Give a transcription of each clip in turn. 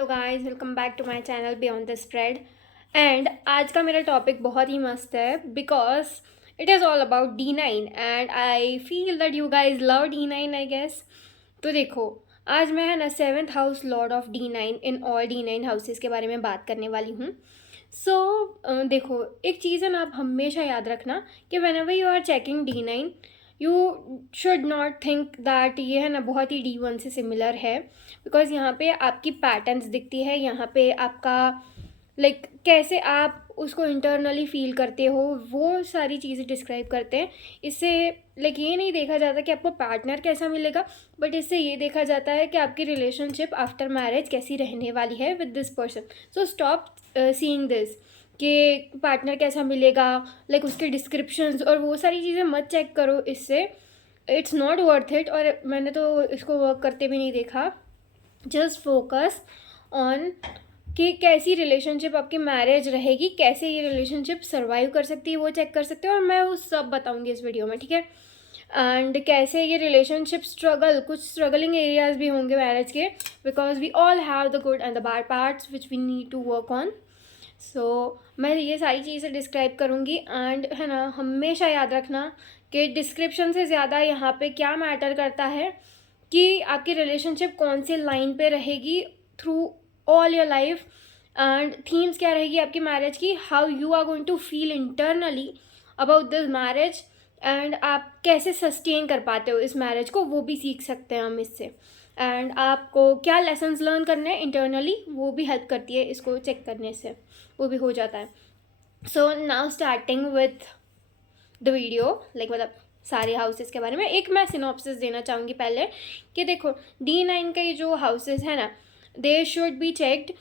Hello guys, welcome back to my channel beyond the spread. And आज का मेरा topic बहुत ही मस्त है because it is all about D9 and I feel that you guys love D9 I guess. तो देखो, आज मैं है ना 7th house lord of D9 in all D9 houses के बारे में बात करने वाली हूँ। सो देखो, एक चीज़ है ना, आप हमेशा याद रखना कि whenever you are checking D9 you should not think that ये है ना बहुत ही D1 से सिमिलर है, बिकॉज यहाँ पे आपकी पैटर्न्स दिखती है, यहाँ पे आपका कैसे आप उसको इंटरनली फील करते हो वो सारी चीज़ें डिस्क्राइब करते हैं। इससे ये नहीं देखा जाता कि आपको पार्टनर कैसा मिलेगा, बट इससे ये देखा जाता है कि आपकी रिलेशनशिप आफ्टर मैरिज कैसी रहने वाली है with this person. So stop seeing this कि पार्टनर कैसा मिलेगा, उसके डिस्क्रिप्शंस और वो सारी चीज़ें मत चेक करो, इससे इट्स नॉट वर्थ इट। और मैंने तो इसको वर्क करते भी नहीं देखा। जस्ट फोकस ऑन कि कैसी रिलेशनशिप आपकी मैरिज रहेगी, कैसे ये रिलेशनशिप सर्वाइव कर सकती है वो चेक कर सकते हो, और मैं वो सब बताऊंगी इस वीडियो में, ठीक है। एंड कैसे ये रिलेशनशिप कुछ स्ट्रगलिंग एरियाज भी होंगे मैरिज के, because we all have the good and the bad parts which we need to work on. So मैं ये सारी चीज़ें डिस्क्राइब करूँगी। एंड है ना, हमेशा याद रखना कि डिस्क्रिप्शन से ज़्यादा यहाँ पे क्या मैटर करता है कि आपकी रिलेशनशिप कौन सी लाइन पे रहेगी through all your life, and themes क्या रहेगी आपकी मैरिज की, how you are going to feel internally about this marriage, and आप कैसे सस्टेन कर पाते हो इस मैरिज को, वो भी सीख सकते हैं हम इससे। एंड आपको क्या लेसन्स लर्न करने हैं इंटरनली, वो भी हेल्प करती है इसको चेक करने से, वो भी हो जाता है। So now starting with the video, मतलब सारे हाउसेस के बारे में एक मैं सिनॉप्सिस देना चाहूँगी पहले कि देखो, D9 के जो हाउसेस है ना, they should be checked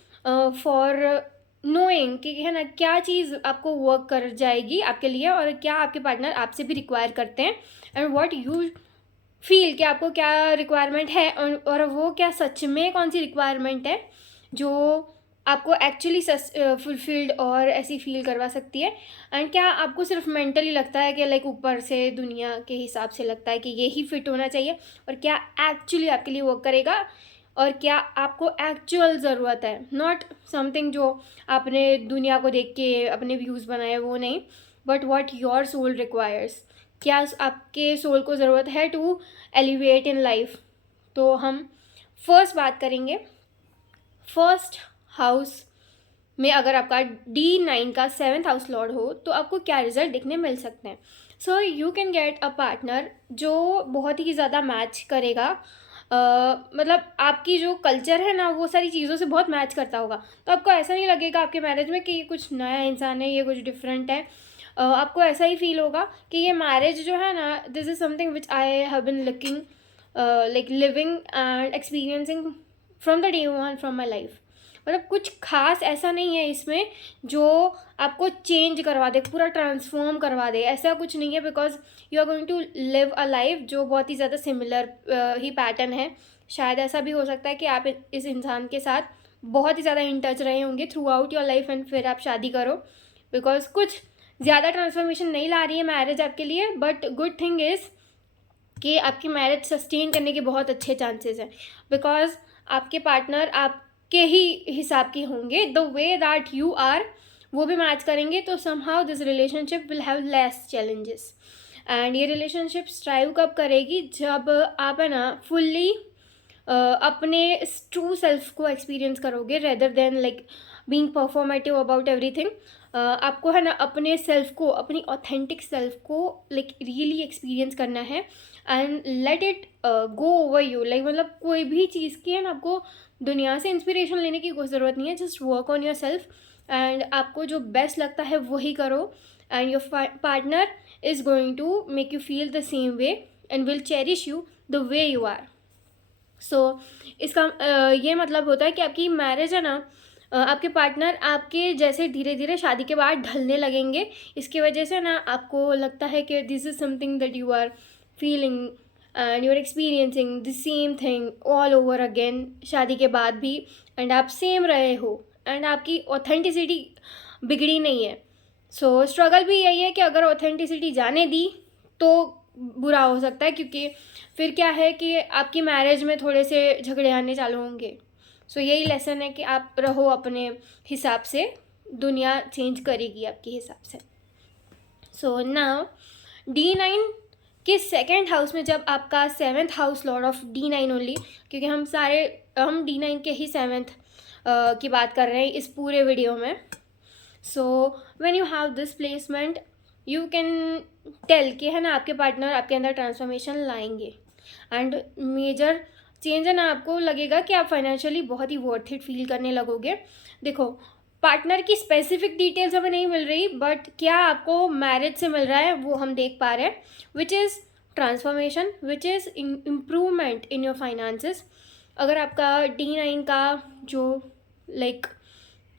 for knowing कि है ना क्या चीज़ आपको वर्क कर जाएगी आपके लिए, और क्या आपके पार्टनर आपसे भी रिक्वायर करते हैं, एंड व्हाट यू फील कि आपको क्या रिक्वायरमेंट है, और वो क्या सच में कौन सी रिक्वायरमेंट है जो आपको एक्चुअली फुलफिल्ड और ऐसी फील करवा सकती है, एंड क्या आपको सिर्फ मेंटली लगता है कि ऊपर से दुनिया के हिसाब से लगता है कि यही फिट होना चाहिए, और क्या एक्चुअली आपके लिए वर्क करेगा, और क्या आपको एक्चुअल ज़रूरत है, नॉट समथिंग जो आपने दुनिया को देख के अपने व्यूज़ बनाए वो नहीं, but what your soul requires, क्या आपके सोल को ज़रूरत है टू एलिवेट इन लाइफ। तो हम फर्स्ट बात करेंगे फर्स्ट हाउस में, अगर आपका D9 का 7th हाउस लॉर्ड हो तो आपको क्या रिजल्ट देखने मिल सकते हैं। So you can get a partner जो बहुत ही ज़्यादा मैच करेगा, आपकी जो कल्चर है ना वो सारी चीज़ों से बहुत मैच करता होगा, तो आपको ऐसा नहीं लगेगा आपके मैरिज में कि ये कुछ नया इंसान है, ये कुछ डिफरेंट है। आपको ऐसा ही फील होगा कि ये मैरिज जो है ना, this is something which I have been looking living and experiencing from the day one from my life. कुछ खास ऐसा नहीं है इसमें जो आपको चेंज करवा दे, पूरा ट्रांसफॉर्म करवा दे, ऐसा कुछ नहीं है, because you are going to live a life जो बहुत ही ज़्यादा सिमिलर ही पैटर्न है। शायद ऐसा भी हो सकता है कि आप इस इंसान के साथ बहुत ही ज़्यादा इन टच रहे होंगे through out your life, and फिर आप शादी करो, बिकॉज कुछ ज़्यादा ट्रांसफॉर्मेशन नहीं ला रही है मैरिज आपके लिए, बट गुड थिंग इज़ कि आपकी मैरिज सस्टेन करने के बहुत अच्छे चांसेस हैं, बिकॉज आपके पार्टनर आपके ही हिसाब के होंगे, the way that you are वो भी मैच करेंगे, तो somehow this relationship will have less challenges. And ये रिलेशनशिप स्ट्राइव कब करेगी, जब आप है ना फुल्ली अपने ट्रू सेल्फ को एक्सपीरियंस करोगे, rather than being performative about everything. आपको है ना अपने सेल्फ को, अपनी ऑथेंटिक सेल्फ को रियली एक्सपीरियंस करना है, and let it go over you. कोई भी चीज़ की है ना, आपको दुनिया से इंस्पिरेशन लेने की कोई ज़रूरत नहीं है, just work on yourself, and आपको जो बेस्ट लगता है वही करो, and your partner is going to make you feel the same way and will cherish you the way you are. So इसका ये मतलब होता है कि आपकी मैरिज है ना, आपके पार्टनर आपके जैसे धीरे धीरे शादी के बाद ढलने लगेंगे, इसकी वजह से ना आपको लगता है कि this is something that you are feeling and you are experiencing the same thing all over again शादी के बाद भी, एंड आप सेम रहे हो, एंड आपकी ऑथेंटिसिटी बिगड़ी नहीं है। सो स्ट्रगल भी यही है कि अगर ऑथेंटिसिटी जाने दी तो बुरा हो सकता है, क्योंकि फिर क्या है कि आपकी मैरिज में थोड़े से झगड़े आने चालू होंगे, सो यही लेसन है कि आप रहो अपने हिसाब से, दुनिया चेंज करेगी आपके हिसाब से। सो नाउ D9 के सेकेंड हाउस में जब आपका 7th house lord of D9 only, क्योंकि हम D9 के ही 7th की बात कर रहे हैं इस पूरे वीडियो में। So when you have this placement you can tell कि है ना आपके पार्टनर आपके अंदर ट्रांसफॉर्मेशन लाएंगे एंड मेजर चेंज है ना, आपको लगेगा कि आप फाइनेंशियली बहुत ही वर्थ इट फील करने लगोगे। देखो, पार्टनर की स्पेसिफिक डिटेल्स हमें नहीं मिल रही, बट क्या आपको मैरिज से मिल रहा है वो हम देख पा रहे हैं, which is transformation, which is improvement in your finances. अगर आपका D9 का जो लाइक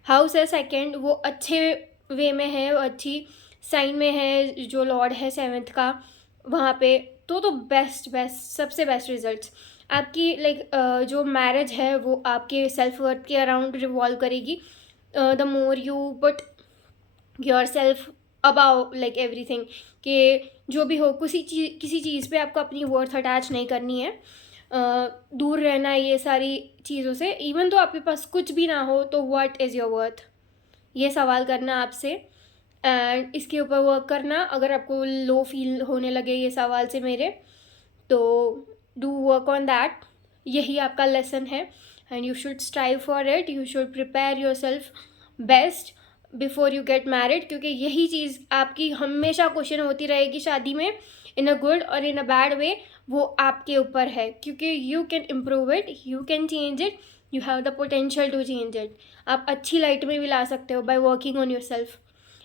हाउस है सेकंड, वो अच्छे वे में है, वो अच्छी साइन में है, जो लॉर्ड है 7th का वहाँ पे, तो बेस्ट सबसे बेस्ट रिजल्ट्स आपकी जो मैरिज है वो आपके सेल्फ वर्थ के अराउंड रिवॉल्व करेगी। The more you put yourself above everything, कि जो भी हो किसी चीज़ पे आपको अपनी वर्थ अटैच नहीं करनी है, दूर रहना है ये सारी चीज़ों से। इवन तो आपके पास कुछ भी ना हो तो व्हाट इज़ योर वर्थ, ये सवाल करना आपसे एंड इसके ऊपर वर्क करना। अगर आपको लो फील होने लगे ये सवाल से मेरे, तो डू वर्क ऑन दैट। यही आपका लेसन है and you should strive for it, you should prepare your self best before you get married, क्योंकि यही चीज़ आपकी हमेशा क्वेश्चन होती रहेगी शादी में, इन अ गुड और इन अ बैड वे, वो आपके ऊपर है, क्योंकि you can improve it, you can change it, you have the potential to change it. आप अच्छी लाइट में भी ला सकते हो by working on yourself,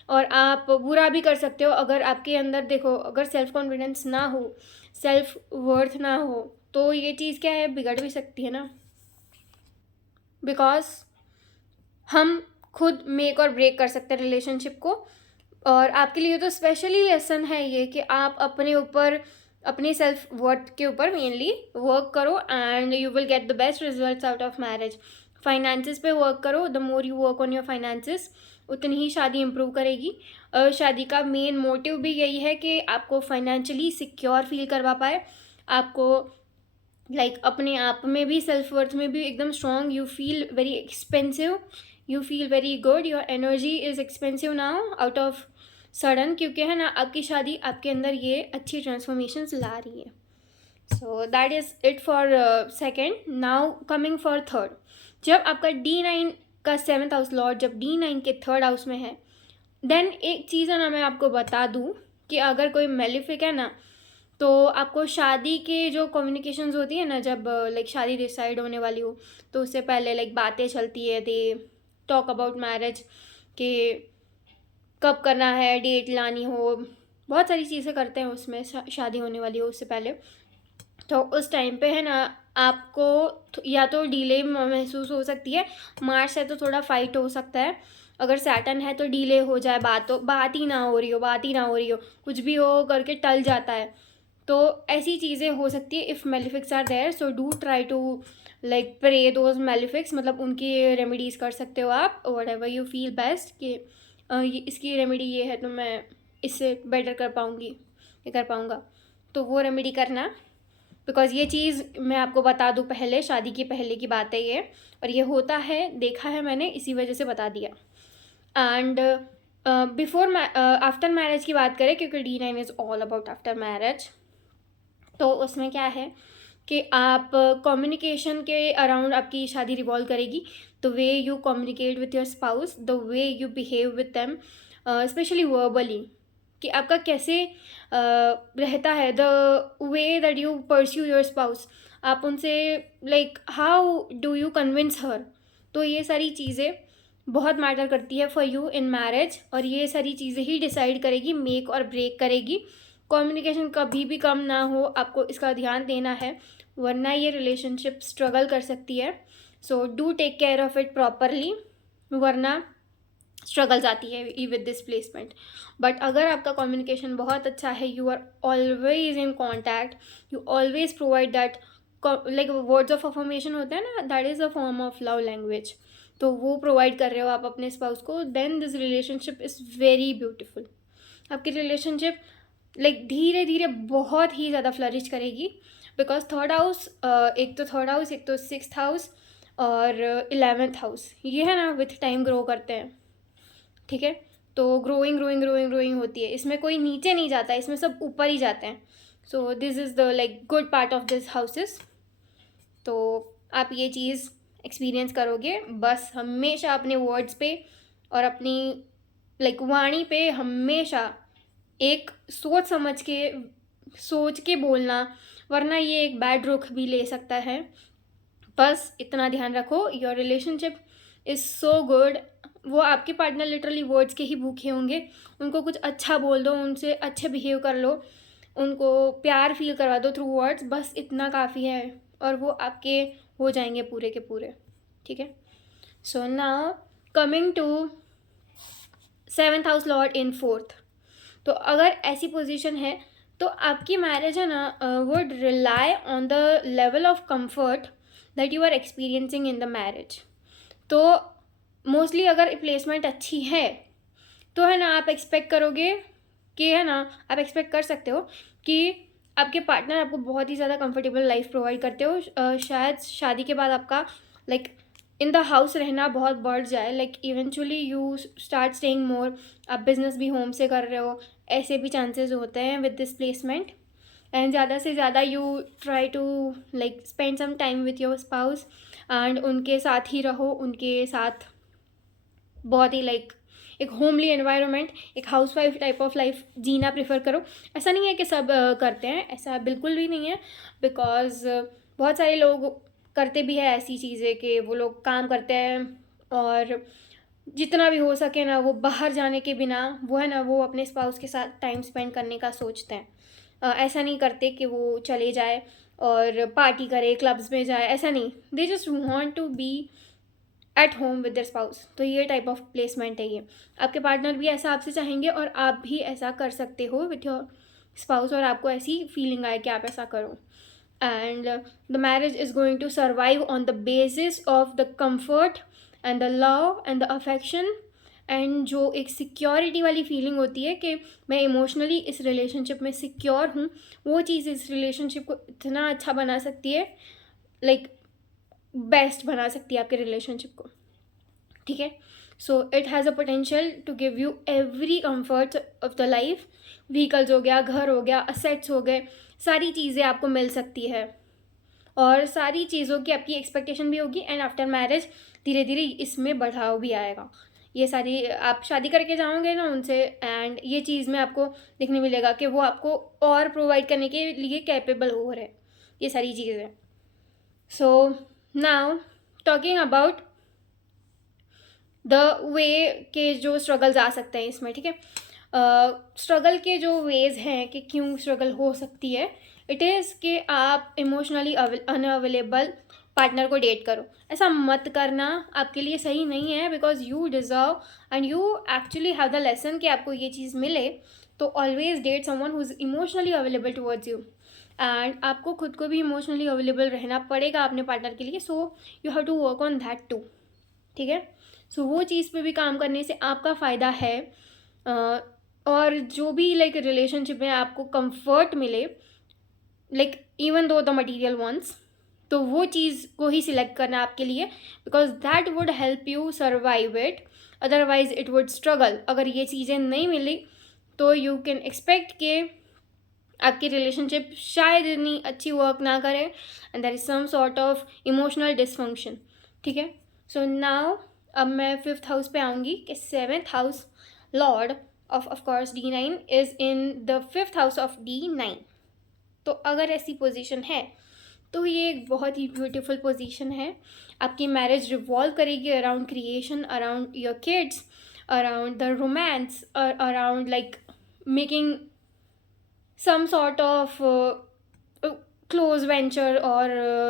और आप बुरा भी कर सकते हो अगर आपके अंदर, देखो, अगर सेल्फ कॉन्फिडेंस ना हो, सेल्फ वर्थ ना हो, तो ये चीज़ क्या है, बिगड़ भी सकती है ना। बिकॉज हम खुद मेक और ब्रेक कर सकते हैं रिलेशनशिप को, और आपके लिए तो स्पेशली लेसन है ये कि आप अपने ऊपर, अपने सेल्फ वर्थ के ऊपर मेनली वर्क करो and you will get the best results out of marriage. Finances पे वर्क करो, the more you work on your finances उतनी ही शादी इम्प्रूव करेगी। शादी का मेन मोटिव भी यही है कि आपको फाइनेंशियली सिक्योर फील करवा पाए, आपको अपने आप में भी, सेल्फ वर्थ में भी एकदम strong, you feel very expensive, you feel very good, your energy is expensive now out of sudden, क्योंकि है ना आपकी शादी आपके अंदर ये अच्छी ट्रांसफॉर्मेशंस ला रही है। So that is it for second. Now coming for third, जब आपका D9 का 7th हाउस लॉर्ड जब D9 के 3rd हाउस में है, देन एक चीज़ है ना मैं आपको बता दूँ कि अगर कोई मेलिफिक है ना, तो आपको शादी के जो कम्युनिकेशंस होती है ना, जब शादी डिसाइड होने वाली हो, तो उससे पहले बातें चलती है, दे टॉक अबाउट मैरिज, कि कब करना है, डेट लानी हो, बहुत सारी चीज़ें करते हैं उसमें, शादी होने वाली हो उससे पहले। तो उस टाइम पे है ना आपको या तो डिले महसूस हो सकती है, मार्स है तो थोड़ा फाइट हो सकता है, अगर सैटर्न है तो डिले हो जाए, बात ही ना हो रही हो, कुछ भी हो करके टल जाता है, तो ऐसी चीज़ें हो सकती है if malefics are there. So do try to pray those malefics, मतलब उनकी रेमेडीज़ कर सकते हो आप, whatever you feel best, कि इसकी रेमेडी ये है तो मैं इससे बेटर कर पाऊँगी, ये कर पाऊँगा, तो वो रेमेडी करना। बिकॉज ये चीज़ मैं आपको बता दूँ, पहले शादी की पहले की बात है ये, और ये होता है, देखा है मैंने, इसी वजह से बता दिया। एंड बिफोर आफ्टर मैरिज की बात करें, क्योंकि D9 is all about after marriage, तो उसमें क्या है कि आप कम्युनिकेशन के अराउंड आपकी शादी रिवॉल्व करेगी, the way you communicate with your spouse, the way you behave with them, specially verbally, कि आपका कैसे रहता है, the way that you pursue your spouse, आप उनसे how do you convince her, तो ये सारी चीज़ें बहुत मैटर करती है फॉर यू इन मैरिज, और ये सारी चीज़ें ही डिसाइड करेगी, मेक और ब्रेक करेगी। कम्युनिकेशन कभी भी कम ना हो, आपको इसका ध्यान देना है, वरना ये रिलेशनशिप स्ट्रगल कर सकती है। So do take care of it properly, वरना स्ट्रगल्स आती है विद दिस प्लेसमेंट। बट अगर आपका कम्युनिकेशन बहुत अच्छा है, you are always in contact, you always provide that, words of affirmation होता है ना, that is a form of love language, तो वो प्रोवाइड कर रहे हो आप अपने स्पाउस को, then this relationship is very beautiful. आपकी रिलेशनशिप धीरे धीरे बहुत ही ज़्यादा फ्लरिश करेगी, बिकॉज थर्ड हाउस, एक तो थर्ड हाउस, एक तो 6th हाउस, और 11th हाउस, ये है ना विथ टाइम ग्रो करते हैं, ठीक है। तो ग्रोइंग ग्रोइंग ग्रोइंग ग्रोइंग होती है, इसमें कोई नीचे नहीं जाता, इसमें सब ऊपर ही जाते हैं। So this is the like good part of this houses. तो आप ये चीज़ एक्सपीरियंस करोगे, बस हमेशा अपने वर्ड्स पे और अपनी लाइक वाणी पे हमेशा एक सोच के बोलना, वरना ये एक बैड रुख भी ले सकता है। बस इतना ध्यान रखो, your relationship is so good. वो आपके पार्टनर लिटरली वर्ड्स के ही भूखे होंगे, उनको कुछ अच्छा बोल दो, उनसे अच्छे बिहेव कर लो, उनको प्यार फील करवा दो थ्रू वर्ड्स, बस इतना काफ़ी है और वो आपके हो जाएंगे पूरे के पूरे, ठीक है। So now coming to 7th house lord in 4th। तो अगर ऐसी पोजीशन है तो आपकी मैरिज है ना would rely on the level of comfort that you are experiencing in the marriage. तो मोस्टली अगर प्लेसमेंट अच्छी है तो है ना आप एक्सपेक्ट करोगे कि है ना आप एक्सपेक्ट कर सकते हो कि आपके पार्टनर आपको बहुत ही ज़्यादा कंफर्टेबल लाइफ प्रोवाइड करते हो। शायद शादी के बाद आपका लाइक इन द हाउस रहना बहुत बढ़ जाए, like eventually you start staying more, आप बिजनेस भी होम से कर रहे हो, ऐसे भी चांसेस होते हैं विद दिस प्लेसमेंट। एंड ज़्यादा से ज़्यादा you try to like spend some time with your spouse and उनके साथ ही रहो, उनके साथ बहुत ही लाइक एक होमली एनवायरनमेंट, एक हाउसवाइफ टाइप ऑफ लाइफ जीना प्रेफर करो। ऐसा नहीं है कि सब करते हैं, ऐसा बिल्कुल भी नहीं है, बिकॉज बहुत सारे लोग करते भी है ऐसी चीज़ें कि वो लोग काम करते हैं और जितना भी हो सके ना वो बाहर जाने के बिना वो है ना वो अपने स्पाउस के साथ टाइम स्पेंड करने का सोचते हैं। ऐसा नहीं करते कि वो चले जाए और पार्टी करे, क्लब्स में जाए, ऐसा नहीं, they just want to be at home with their spouse. तो ये टाइप ऑफ प्लेसमेंट है ये। आपके पार्टनर भी ऐसा आपसे चाहेंगे और आप भी ऐसा कर सकते हो विथ योर स्पाउस, और आपको ऐसी फीलिंग आए कि आप ऐसा करो। And the marriage is going to survive on the basis of the comfort and the love and the affection, and जो एक सिक्योरिटी वाली फीलिंग होती है कि मैं इमोशनली इस रिलेशनशिप में सिक्योर हूँ, वो चीज़ इस रिलेशनशिप को इतना अच्छा बना सकती है, लाइक बेस्ट बना सकती है आपके रिलेशनशिप को, ठीक है। So it has a potential to give you every comfort of the life. Vehicles हो गया, घर हो गया, असेट्स हो गए, सारी चीज़ें आपको मिल सकती है और सारी चीज़ों की आपकी एक्सपेक्टेशन भी होगी। एंड आफ्टर मैरिज धीरे धीरे इसमें बढ़ाव भी आएगा। ये सारी आप शादी करके जाओगे ना उनसे, एंड ये चीज़ में आपको देखने मिलेगा कि वो आपको और प्रोवाइड करने के लिए कैपेबल हो रहे, ये सारी चीज़ें। So now talking about the way के जो स्ट्रगल्स आ सकते हैं इसमें, ठीक है। स्ट्रगल के जो वेज हैं कि क्यों स्ट्रगल हो सकती है, इट इज़ कि आप इमोशनली अनअवेलेबल पार्टनर को डेट करो। ऐसा मत करना, आपके लिए सही नहीं है, because you deserve and you actually have the lesson कि आपको ये चीज़ मिले। तो always date someone who is emotionally available towards you, and आपको खुद को भी इमोशनली अवेलेबल रहना पड़ेगा अपने पार्टनर के लिए। So you have to work on that too, ठीक है। सो वो चीज़ पे भी काम करने से आपका फ़ायदा है। और जो भी लाइक रिलेशनशिप में आपको कंफर्ट मिले, like even though the material ones, तो वो चीज़ को ही सिलेक्ट करना आपके लिए, because that would help you survive it, otherwise it would struggle. अगर ये चीज़ें नहीं मिली तो यू कैन एक्सपेक्ट कि आपकी रिलेशनशिप शायद इतनी अच्छी वर्क ना करे and there is some sort of emotional dysfunction, ठीक है। सो नाउ अब मैं 5th हाउस पे आऊँगी कि 7th house lord of course D9 is in the 5th house of D9। तो अगर ऐसी पोजीशन है तो ये एक बहुत ही ब्यूटीफुल पोजीशन है। आपकी मैरिज रिवॉल्व करेगी around creation, around your kids, around the romance, around like making some sort of close venture or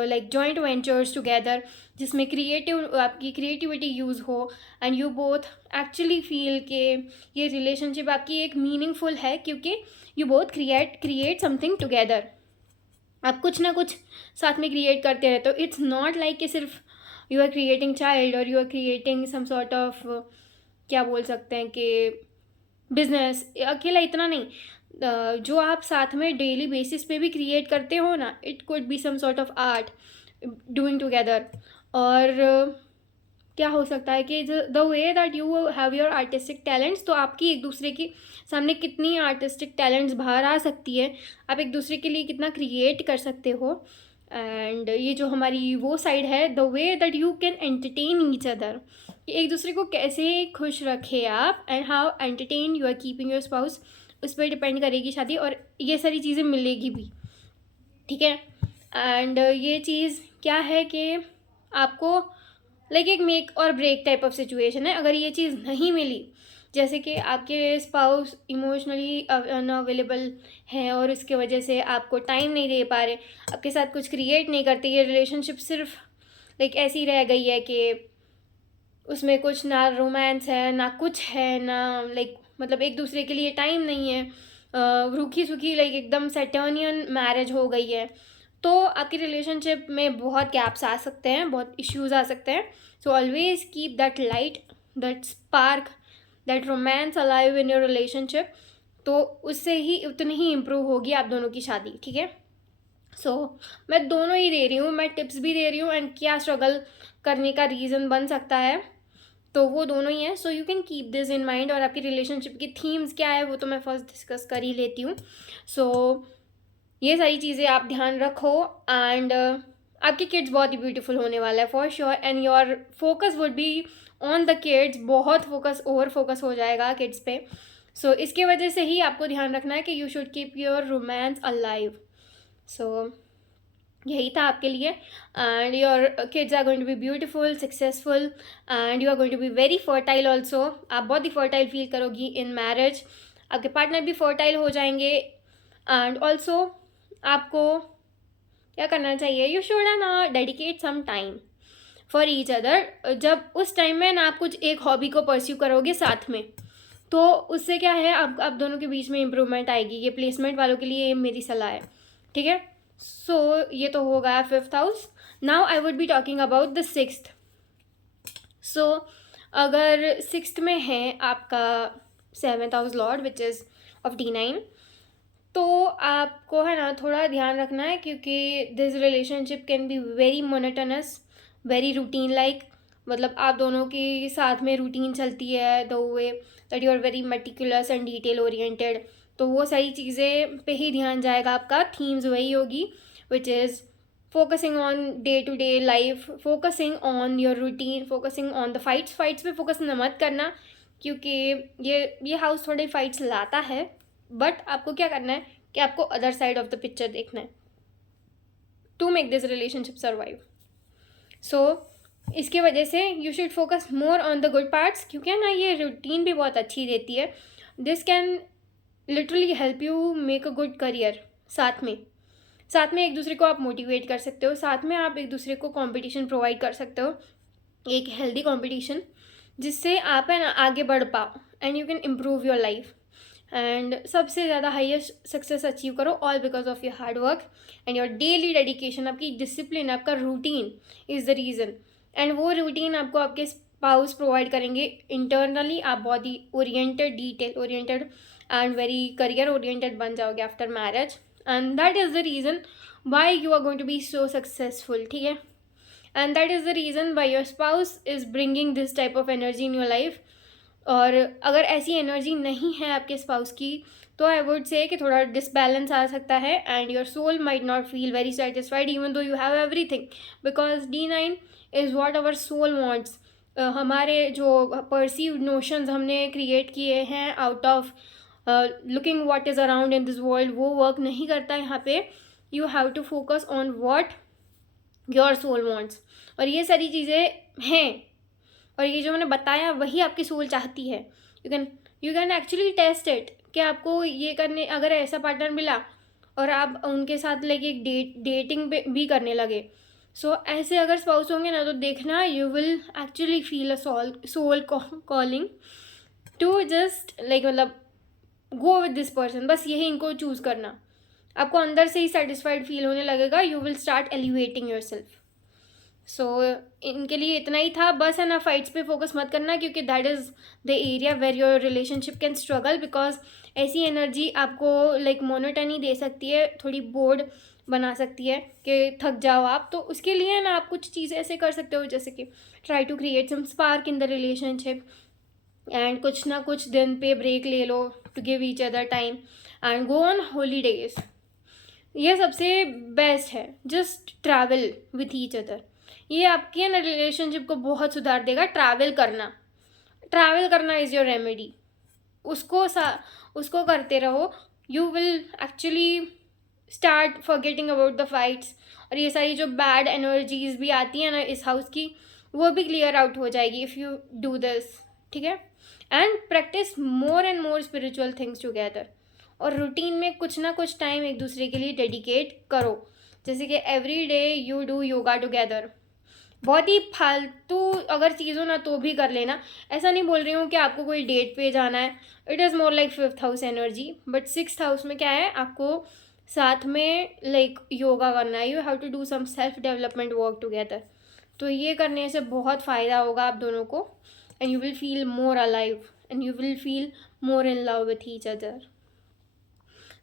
like joint ventures together, जिसमें आपकी क्रिएटिविटी यूज़ हो and you both actually feel कि ये relationship आपकी एक meaningful है, क्योंकि you both create something together. आप कुछ ना कुछ साथ में क्रिएट करते रहते हो। इट्स नॉट लाइक कि सिर्फ यू आर क्रिएटिंग चाइल्ड और you are creating some sort of क्या बोल सकते हैं कि बिजनेस, अकेला इतना नहीं। जो आप साथ में डेली बेसिस पे भी क्रिएट करते हो ना, it could be some sort of art doing together, और क्या हो सकता है कि the way that you have your artistic talents, तो आपकी एक दूसरे के सामने कितनी आर्टिस्टिक टैलेंट्स बाहर आ सकती है, आप एक दूसरे के लिए कितना क्रिएट कर सकते हो। एंड ये जो हमारी वो साइड है, the way that you can entertain each other, एक दूसरे को कैसे खुश रखे आप, and how entertain you are keeping your spouse, उस पर डिपेंड करेगी शादी, और ये सारी चीज़ें मिलेगी भी, ठीक है। एंड ये चीज़ क्या है कि आपको लाइक एक मेक और ब्रेक टाइप ऑफ सिचुएशन है। अगर ये चीज़ नहीं मिली, जैसे कि आपके स्पाउस इमोशनली अनअवेलेबल हैं और उसके वजह से आपको टाइम नहीं दे पा रहे, आपके साथ कुछ क्रिएट नहीं करते, ये रिलेशनशिप सिर्फ लाइक ऐसी रह गई है कि उसमें कुछ ना रोमांस है ना कुछ है ना लाइक मतलब एक दूसरे के लिए टाइम नहीं है, रूखी सूखी लाइक एकदम सेटर्नियन मैरिज हो गई है, तो आपकी रिलेशनशिप में बहुत गैप्स आ सकते हैं, बहुत इश्यूज आ सकते हैं। So always keep that light, that spark, that romance alive in your relationship, तो उससे ही उतनी ही इम्प्रूव होगी आप दोनों की शादी, ठीक है। सो मैं दोनों ही दे रही हूँ, मैं टिप्स भी दे रही हूँ एंड क्या स्ट्रगल करने का रीज़न बन सकता है, तो वो दोनों ही हैं। So you can keep this in mind. और आपकी रिलेशनशिप की थीम्स क्या है वो तो मैं फर्स्ट डिस्कस कर ही लेती हूँ। सो ये सारी चीज़ें आप ध्यान रखो। एंड आपके किड्स बहुत ही ब्यूटीफुल होने वाला है for sure, and your focus would be on the kids, बहुत फोकस ओवर फोकस हो जाएगा किड्स पे। सो इसके वजह से ही आपको ध्यान रखना है कि you should keep your romance alive. So यही था आपके लिए। And your kids are going to be beautiful, successful, and you are going to be very fertile also. आप बहुत ही फर्टाइल फील करोगी इन मैरिज, आपके पार्टनर भी फर्टाइल हो जाएंगे। एंड ऑल्सो आपको क्या करना चाहिए, यू शुड ना dedicate some time for each other. जब उस टाइम में ना आप कुछ एक हॉबी को परस्यू करोगे साथ में, तो उससे क्या है आप दोनों के बीच में इम्प्रूवमेंट आएगी। ये प्लेसमेंट वालों के लिए मेरी सलाह है, ठीक है। सो ये तो हो गया 5th house. Now I would be talking about the 6th। सो अगर 6th में है आपका 7th house Lord which is of D9, तो आपको है ना थोड़ा ध्यान रखना है, क्योंकि this relationship can be very monotonous, very routine like, मतलब आप दोनों के साथ में रूटीन चलती है, the way that you are very meticulous and detail oriented, तो वो सारी चीज़ें पे ही ध्यान जाएगा आपका। थीम्स वही होगी which is focusing on day to day life, focusing on your routine, focusing on the fights पे फोकस मत करना, क्योंकि ये हाउस थोड़े फाइट्स लाता है, बट आपको क्या करना है कि आपको other side of the picture देखना है to make this relationship survive. So इसके वजह से you should focus more on the good parts, क्योंकि ना ये रूटीन भी बहुत अच्छी देती है। This can literally help you make a good career. साथ में एक दूसरे को आप मोटिवेट कर सकते हो, साथ में आप एक दूसरे को कंपटीशन प्रोवाइड कर सकते हो, एक हेल्दी कंपटीशन, जिससे आप है ना आगे बढ़ पाओ and you can improve your life. And सबसे ज़्यादा हाईएस्ट सक्सेस अचीव करो, all because of your hard work and your daily dedication. आपकी डिसिप्लिन, आपका routine is the reason, and वो रूटीन आपको आपके स्पाउस प्रोवाइड करेंगे। इंटरनली आप बहुत ही oriented, detail oriented and very career oriented बन जाओगे after marriage, and that is the reason why you are going to be so successful, ठीक है। And that is the reason why your spouse is bringing this type of energy in your life. और अगर ऐसी energy नहीं है आपके spouse की, तो आई वुड से कि थोड़ा डिसबैलेंस आ सकता है, and your soul might not feel very satisfied even though you have everything, because D9 is what our soul wants. हमारे जो परसीव्ड नोशंस हमने क्रिएट किए हैं out of looking what is around in this world, वो work नहीं करता यहाँ पे। You have to focus on what your soul wants, और ये सारी चीज़ें हैं, और ये जो मैंने बताया वही आपकी सोल चाहती है। You can actually test it कि आपको ये करने, अगर ऐसा पार्टनर मिला और आप उनके साथ लेके डेटिंग पे भी करने लगे, सो ऐसे अगर स्पाउस होंगे ना, तो देखना you will actually feel a soul calling to just like मतलब गो विद दिस पर्सन, बस यही इनको चूज़ करना। आपको अंदर से ही सेटिस्फाइड फील होने लगेगा, you will start elevating yourself. So इनके लिए इतना ही था, बस है ना फाइट्स पे फोकस मत करना, क्योंकि that is the area where your relationship can struggle, because ऐसी एनर्जी आपको लाइक मोनोटनी दे सकती है, थोड़ी बोर्ड बना सकती है कि थक जाओ आप। तो उसके लिए ना आप कुछ चीज़ें ऐसे कर सकते हो, जैसे कि try to create some spark in the relationship, and कुछ ना कुछ दिन पे ब्रेक ले लो to give each other time, and go on holidays. ये सबसे बेस्ट है, just travel with each other. ये आपके ना रिलेशनशिप को बहुत सुधार देगा। ट्रैवल करना इज़ योर रेमेडी। उसको करते रहो, you will actually start forgetting about the fights, और ये सारी जो बैड एनर्जीज भी आती है ना इस हाउस की, वो भी क्लियर आउट हो जाएगी इफ़ यू डू दिस, ठीक है। And practice more and more spiritual things together, और रूटीन में कुछ ना कुछ टाइम एक दूसरे के लिए डेडिकेट करो, जैसे कि every day you do yoga together. बहुत ही फालतू अगर चीज़ हो ना तो भी कर लेना, ऐसा नहीं बोल रही हूँ कि आपको कोई डेट पे जाना है, it is more like 5th house energy, but 6th house में क्या है, आपको साथ में लाइक योगा करना है, you have to do some self development work together. तो ये करने से बहुत फ़ायदा होगा आप दोनों को, and you will feel more alive, and you will feel more in love with each other.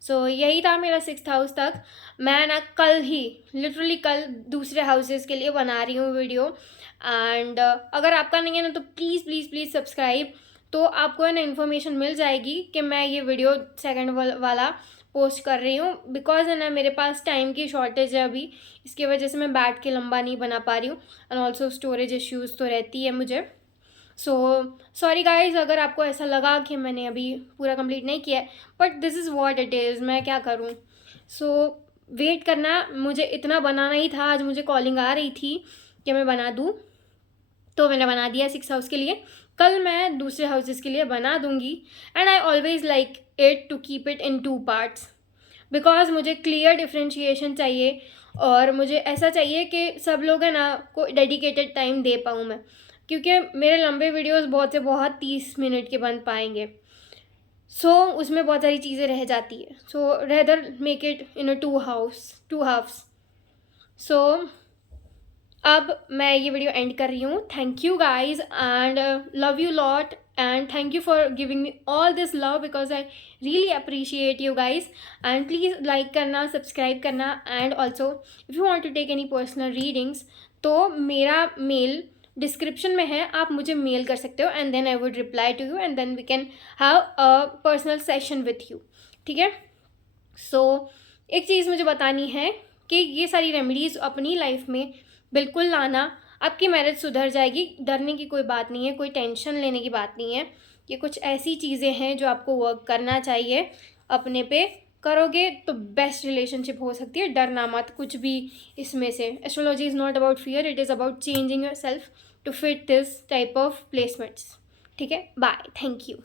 So यही था मेरा 6th हाउस तक। मैं ना कल ही, लिटरली कल, दूसरे हाउसेस के लिए बना रही हूँ वीडियो, एंड अगर आपका नहीं है ना तो प्लीज़ प्लीज़ प्लीज़ सब्सक्राइब, तो आपको है ना इन्फॉर्मेशन मिल जाएगी कि मैं ये वीडियो सेकंड वाला पोस्ट कर रही हूँ, बिकॉज है ना मेरे पास टाइम की शॉर्टेज है अभी, इसकी वजह से मैं बैठ के लंबा नहीं बना पा रही हूँ, एंड ऑल्सो स्टोरेज इश्यूज़ तो रहती है मुझे। सो सॉरी गाइज अगर आपको ऐसा लगा कि मैंने अभी पूरा कंप्लीट नहीं किया है, but this is what it is, मैं क्या करूँ। सो वेट करना, मुझे इतना बनाना ही था, आज मुझे कॉलिंग आ रही थी कि मैं बना दूँ, तो मैंने बना दिया 6 हाउस के लिए। कल मैं दूसरे हाउसेस के लिए बना दूँगी, and I always like it to keep it in 2 parts, because मुझे क्लियर डिफ्रेंशिएशन चाहिए, और मुझे ऐसा चाहिए कि सब लोग है ना को डेडिकेटेड टाइम दे पाऊँ मैं, क्योंकि मेरे लंबे वीडियोस बहुत से बहुत 30 मिनट के बन पाएंगे, सो उसमें बहुत सारी चीज़ें रह जाती है। So rather make it in a 2 halves. So अब मैं ये वीडियो एंड कर रही हूँ। Thank you guys, and love you lot, and thank you for giving me all this love, because I really appreciate you guys. And please like करना, subscribe करना, and also if you want to take any personal readings, तो मेरा mail description में है, आप मुझे mail कर सकते हो, and then I would reply to you, and then we can have a personal session with you, ठीक है। सो एक चीज़ मुझे बतानी है कि ये सारी रेमेडीज़ अपनी लाइफ में बिल्कुल लाना, आपकी मैरिज सुधर जाएगी, डरने की कोई बात नहीं है, कोई टेंशन लेने की बात नहीं है। ये कुछ ऐसी चीज़ें हैं जो आपको वर्क करना चाहिए, अपने पे करोगे तो बेस्ट रिलेशनशिप हो सकती है। डरना मत कुछ भी इसमें से। Astrology is not about fear, it is about changing your self to fit this type of placements, ठीक है। Bye, thank you.